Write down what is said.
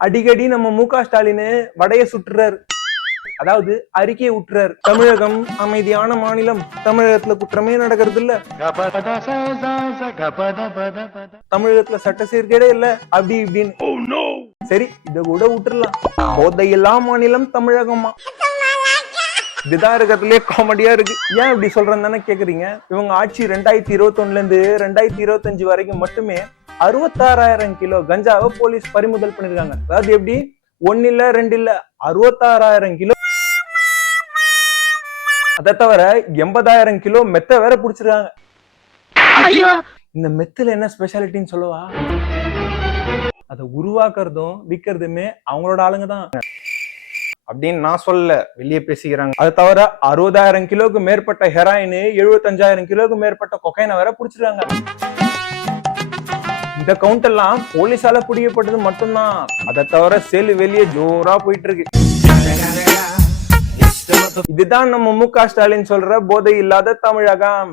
அடிக்கடி நம்ம மு க ஸ்டாலின் வடைய சுற்றுறார். அதாவது அறிக்கையை விட்டுறாரு தமிழகம் அமைதியான மாநிலம். தமிழகத்துல குற்றமே நடக்கிறது இல்ல தமிழகத்துல சட்ட சீர்கேடே இல்ல. அப்படி இப்படின்னு. சரி இத கூட விட்டுறலாம் எல்லா மாநிலம் தமிழகமா? இதுதான் இருக்கிறதுலயே காமெடியா இருக்கு. ஏன் இப்படி சொல்றேன்னு தானே கேக்குறீங்க? இவங்க ஆட்சி ரெண்டாயிரத்தி இருபத்தி ஒண்ணுல இருந்து ரெண்டாயிரத்தி இருபத்தஞ்சு வரைக்கும் மட்டுமே அறுபத்தாறாயிரம் கிலோ கஞ்சாவை போலீஸ் பறிமுதல் பண்ணிருக்காங்க. அதாவது எப்படி? ஒன்னு இல்ல ரெண்டு இல்ல அறுபத்தாறாயிரம் கிலோ. அதை தவிர எண்பதாயிரம் கிலோ மெத்த வேற புடிச்சிருக்காங்க. இந்த மெத்துல என்ன ஸ்பெஷாலிட்டின்னு சொல்லவா? அதை உருவாக்குறதும் விற்கிறதுமே அவங்களோட ஆளுங்க தான். அப்படின்னு நான் சொல்லல. வெளியே பேசிக்கிறாங்க. அது தவிர அறுபதாயிரம் கிலோக்கு மேற்பட்ட ஹெராயின் எழுபத்தஞ்சாயிரம் கிலோக்கு மேற்பட்ட கொக்கைனை வேற புடிச்சிருக்காங்க. இந்த கவுண்ட் எல்லாம் போலீஸால பிடிக்கப்பட்டது மட்டும்தான். அதை தவிர செல் வெளியே ஜோரா போயிட்டு இருக்கு இதுதான் நம்ம மு க ஸ்டாலின் சொல்ற போதை இல்லாத தமிழகம்.